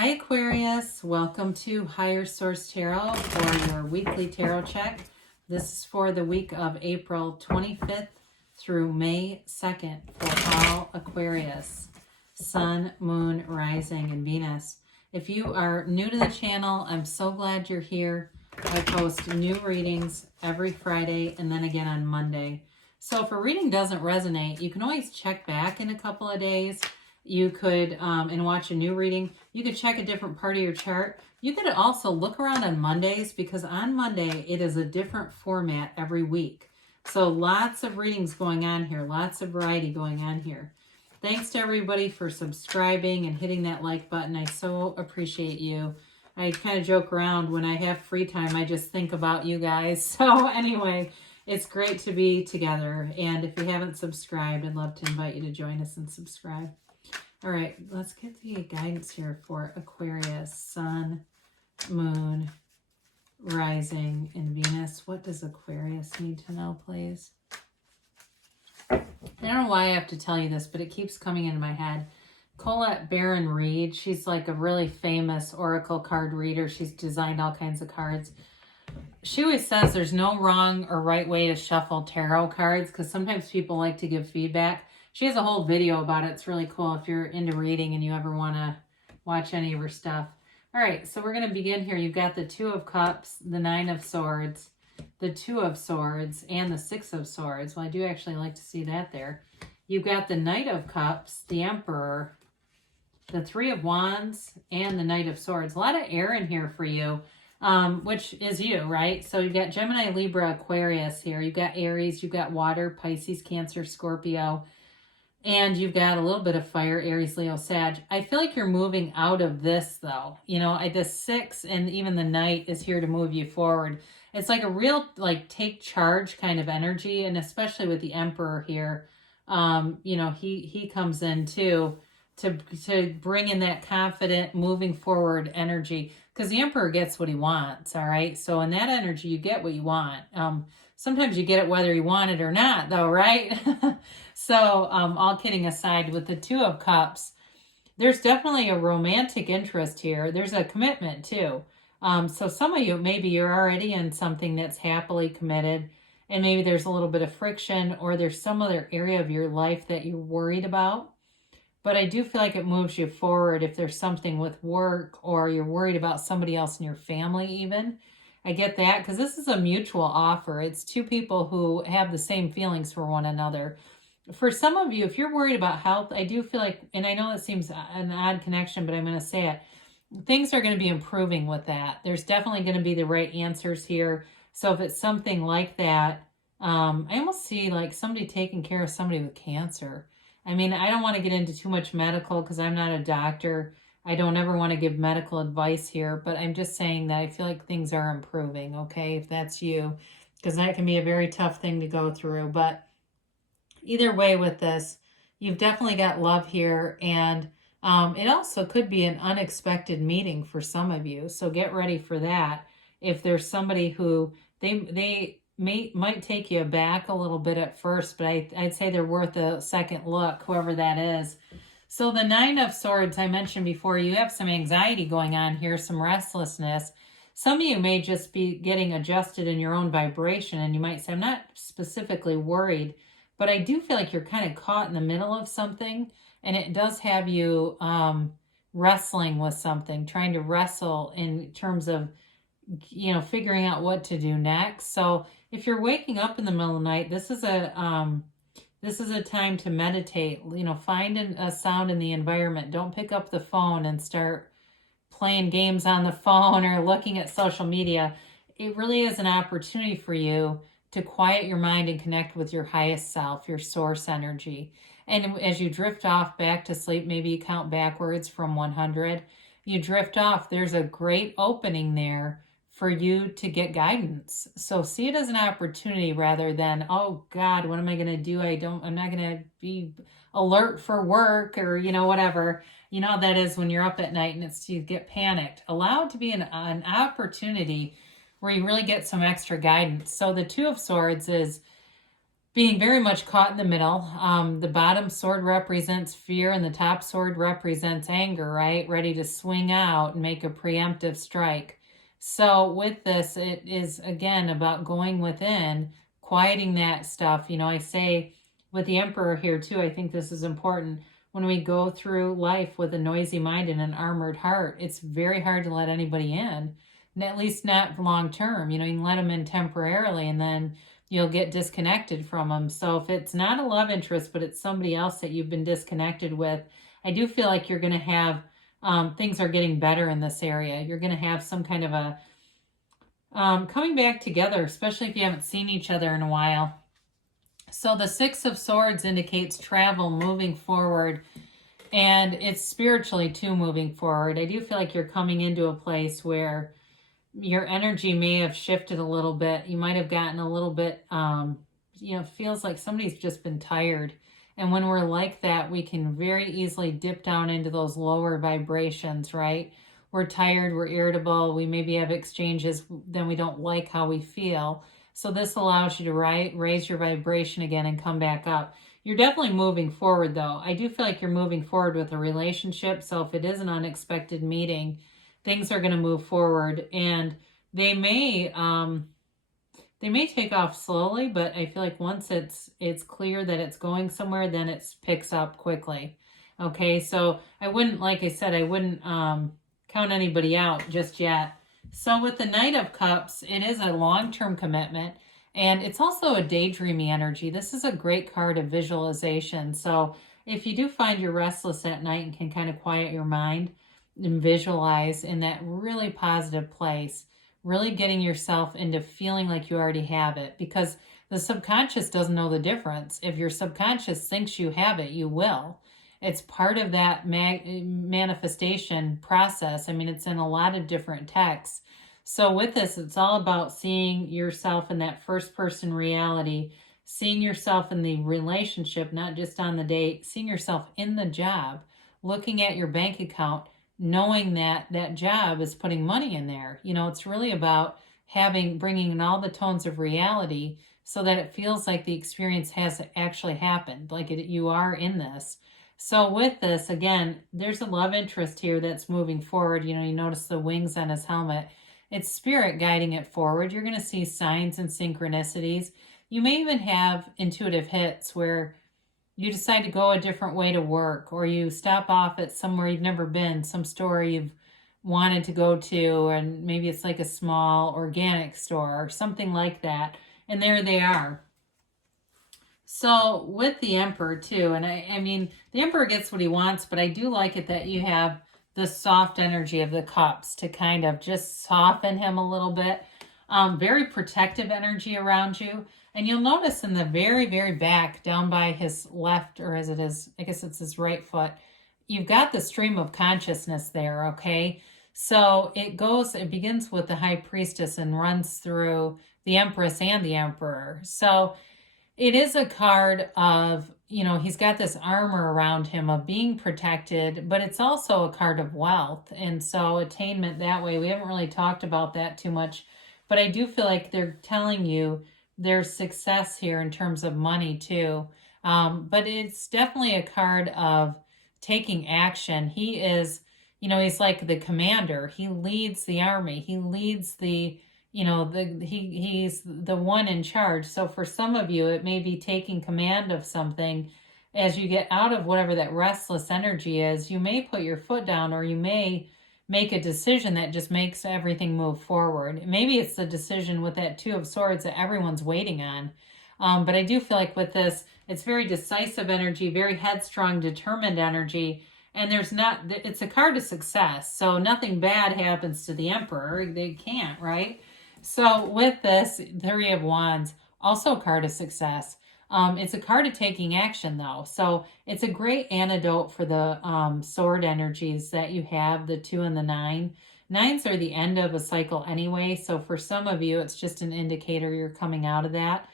Hi Aquarius, welcome to Higher Source Tarot for your weekly tarot check. This is for the week of April 25th through May 2nd for all Aquarius, Sun, Moon, Rising, and Venus. If you are new to the channel, I'm so glad you're here. I post new readings every Friday and then again on Monday. So if a reading doesn't resonate, you can always check back in a couple of days. You could, and watch a new reading. You could check a different part of your chart. You could also look around on Mondays because on Monday, it is a different format every week. So lots of readings going on here, lots of variety going on here. Thanks to everybody for subscribing and hitting that like button. I so appreciate you. I kind of joke around when I have free time, I just think about you guys. So anyway, it's great to be together. And if you haven't subscribed, I'd love to invite you to join us and subscribe. All right, let's get the guidance here for Aquarius, Sun, Moon, Rising, and Venus. What does Aquarius need to know, please? I don't know why I have to tell you this, but it keeps coming into my head. Colette Baron Reed, she's like a really famous oracle card reader. She's designed all kinds of cards. She always says there's no wrong or right way to shuffle tarot cards because sometimes people like to give feedback. She has a whole video about it. It's really cool if you're into reading and you ever want to watch any of her stuff. All right, so we're going to begin here. You've got the Two of Cups, the Nine of Swords, the Two of Swords, and the Six of Swords. Well, I do actually like to see that there. You've got the Knight of Cups, the Emperor, the Three of Wands, and the Knight of Swords. A lot of air in here for you, which is you, right? So you've got Gemini, Libra, Aquarius here. You've got Aries, you've got Water, Pisces, Cancer, Scorpio. And you've got a little bit of fire, Aries, Leo, Sag. I feel like you're moving out of this, though. You know, the Six and even the Knight is here to move you forward. It's like a real, like, take charge kind of energy. And especially with the Emperor here, you know, he comes in, too, to bring in that confident, moving forward energy. Because the Emperor gets what he wants, all right? So in that energy, you get what you want. Sometimes you get it whether you want it or not, though, right? So, all kidding aside, with the Two of Cups, there's definitely a romantic interest here. There's a commitment, too. So some of you, maybe you're already in something that's happily committed, and maybe there's a little bit of friction, or there's some other area of your life that you're worried about. But I do feel like it moves you forward if there's something with work, or you're worried about somebody else in your family even. I get that because this is a mutual offer. It's two people who have the same feelings for one another. For some of you, if you're worried about health, I do feel like, and I know it seems an odd connection, but I'm going to say it, things are going to be improving with that. There's definitely going to be the right answers here. So if it's something like that, I almost see like somebody taking care of somebody with cancer. I mean, I don't want to get into too much medical because I'm not a doctor. I don't ever want to give medical advice here, but I'm just saying that I feel like things are improving, okay, if that's you, because that can be a very tough thing to go through. But either way with this, you've definitely got love here, and it also could be an unexpected meeting for some of you, so get ready for that. If there's somebody who they might take you aback a little bit at first, but I'd say they're worth a second look, whoever that is. So the Nine of Swords, I mentioned before, you have some anxiety going on here, some restlessness. Some of you may just be getting adjusted in your own vibration, and you might say, I'm not specifically worried, but I do feel like you're kind of caught in the middle of something, and it does have you wrestling with something, trying to wrestle in terms of, you know, figuring out what to do next. So if you're waking up in the middle of the night, this is a time to meditate, you know, find a sound in the environment. Don't pick up the phone and start playing games on the phone or looking at social media. It really is an opportunity for you to quiet your mind and connect with your highest self, your source energy. And as you drift off back to sleep, maybe you count backwards from 100, you drift off, there's a great opening there for you to get guidance. So see it as an opportunity rather than, oh God, what am I going to do? I'm not going to be alert for work or, you know, whatever. You know, that is when you're up at night and you get panicked. Allow it to be an opportunity where you really get some extra guidance. So the Two of Swords is being very much caught in the middle. The bottom sword represents fear and the top sword represents anger, right? Ready to swing out and make a preemptive strike. So with this, it is, again, about going within, quieting that stuff. You know, I say with the Emperor here too, I think this is important. When we go through life with a noisy mind and an armored heart, it's very hard to let anybody in, and at least not long term. You know, you can let them in temporarily and then you'll get disconnected from them. So if it's not a love interest, but it's somebody else that you've been disconnected with, I do feel like you're going to have, things are getting better in this area. You're going to have some kind of a coming back together, especially if you haven't seen each other in a while. So the Six of Swords indicates travel, moving forward, and it's spiritually too moving forward. I do feel like you're coming into a place where your energy may have shifted a little bit. You might have gotten a little bit, feels like somebody's just been tired. And when we're like that, we can very easily dip down into those lower vibrations, right? We're tired, we're irritable, we maybe have exchanges, then we don't like how we feel. So this allows you to raise your vibration again and come back up. You're definitely moving forward, though. I do feel like you're moving forward with a relationship. So if it is an unexpected meeting, things are going to move forward, and they may take off slowly, but I feel like once it's clear that it's going somewhere, then it picks up quickly. Okay, so I wouldn't, like I said, I wouldn't count anybody out just yet. So with the Knight of Cups, it is a long-term commitment, and it's also a daydreamy energy. This is a great card of visualization. So if you do find you're restless at night and can kind of quiet your mind and visualize in that really positive place, really getting yourself into feeling like you already have it, because the subconscious doesn't know the difference. If your subconscious thinks you have it, you will. It's part of that manifestation process. I mean, it's in a lot of different texts. So with this, it's all about seeing yourself in that first person reality, seeing yourself in the relationship, not just on the date, seeing yourself in the job, looking at your bank account, knowing that that job is putting money in there. You know, it's really about bringing in all the tones of reality so that it feels like the experience has actually happened, like you are in this. So with this, again, there's a love interest here that's moving forward. You know, you notice the wings on his helmet. It's spirit guiding it forward. You're going to see signs and synchronicities. You may even have intuitive hits where you decide to go a different way to work, or you stop off at somewhere you've never been, some store you've wanted to go to, and maybe it's like a small organic store or something like that. And there they are. So with the Emperor too, and I mean, the Emperor gets what he wants, but I do like it that you have the soft energy of the cups to kind of just soften him a little bit. Very protective energy around you. And you'll notice in the very, very back, down by his left, or as it is, I guess it's his right foot, you've got the stream of consciousness there, okay? So it begins with the High Priestess and runs through the Empress and the Emperor. So it is a card of, you know, he's got this armor around him of being protected, but it's also a card of wealth. And so attainment that way, we haven't really talked about that too much, but I do feel like they're telling you there's success here in terms of money too. But it's definitely a card of taking action. He is, you know, he's like the commander. He leads the army. He leads the, you know, he's the one in charge. So for some of you, it may be taking command of something. As you get out of whatever that restless energy is, you may put your foot down, or you may make a decision that just makes everything move forward. Maybe it's the decision with that Two of Swords that everyone's waiting on. But I do feel like with this, it's very decisive energy, very headstrong, determined energy. And it's a card of success. So nothing bad happens to the Emperor. They can't, right? So with this, Three of Wands, also a card of success. It's a card of taking action, though. So it's a great antidote for the sword energies that you have, the 2 and the 9. 9s are the end of a cycle anyway. So for some of you, it's just an indicator you're coming out of that.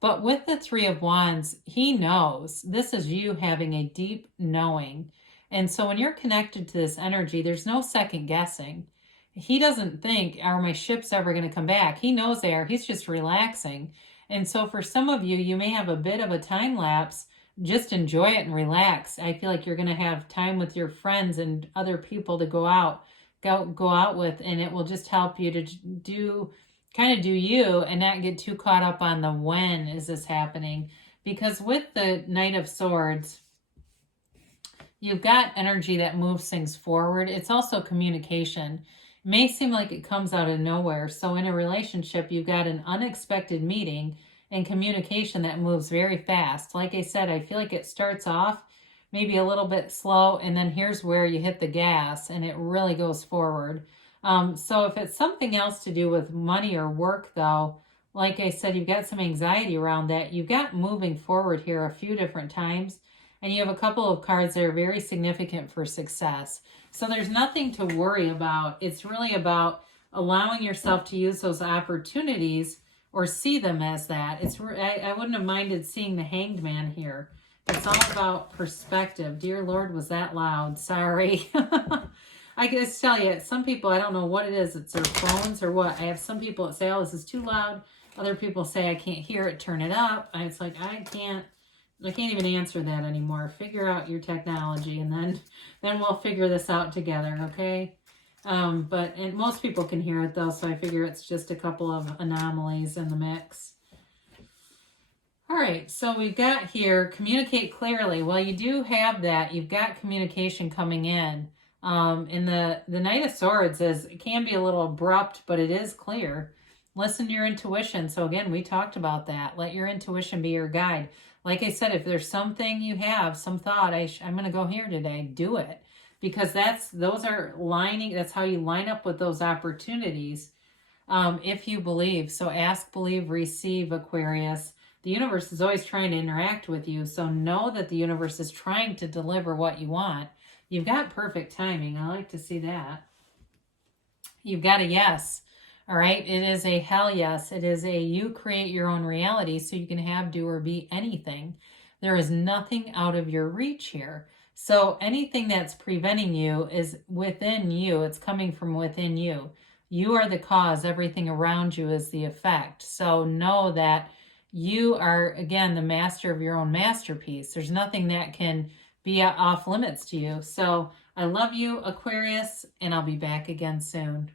But with the Three of Wands, he knows. This is you having a deep knowing. And so when you're connected to this energy, there's no second guessing. He doesn't think, are my ships ever going to come back? He knows they are. He's just relaxing. And so for some of you, you may have a bit of a time lapse. Just enjoy it and relax. I feel like you're going to have time with your friends and other people to go out with, and it will just help you to do you and not get too caught up on the when is this happening. Because with the Knight of Swords, you've got energy that moves things forward. It's also communication. It may seem like it comes out of nowhere. So in a relationship, you've got an unexpected meeting and communication that moves very fast. Like I said, I feel like it starts off maybe a little bit slow, and then here's where you hit the gas and it really goes forward. So if it's something else to do with money or work, though, like I said, you've got some anxiety around that. You've got moving forward here a few different times, and you have a couple of cards that are very significant for success. So there's nothing to worry about. It's really about allowing yourself to use those opportunities or see them as that. I wouldn't have minded seeing the Hanged Man here. It's all about perspective. Dear Lord, was that loud? Sorry. I can just tell you, some people, I don't know what it is. It's their phones or what. I have some people that say, oh, this is too loud. Other people say, I can't hear it, turn it up. And it's like, I can't even answer that anymore. Figure out your technology, and then we'll figure this out together, okay? But most people can hear it, though, so I figure it's just a couple of anomalies in the mix. All right, so we've got here, communicate clearly. Well, you do have that. You've got communication coming in. And the Knight of Swords it can be a little abrupt, but it is clear. Listen to your intuition. So again, we talked about that. Let your intuition be your guide. Like I said, if there's something you have, some thought, I'm going to go here today, do it. Because that's how you line up with those opportunities, if you believe. So ask, believe, receive, Aquarius. The universe is always trying to interact with you, so know that the universe is trying to deliver what you want. You've got perfect timing. I like to see that. You've got a yes, all right? It is a hell yes. It is you create your own reality, so you can have, do, or be anything. There is nothing out of your reach here. So anything that's preventing you is within you. It's coming from within you. You are the cause. Everything around you is the effect. So know that you are, again, the master of your own masterpiece. There's nothing that can be off limits to you. So I love you, Aquarius, and I'll be back again soon.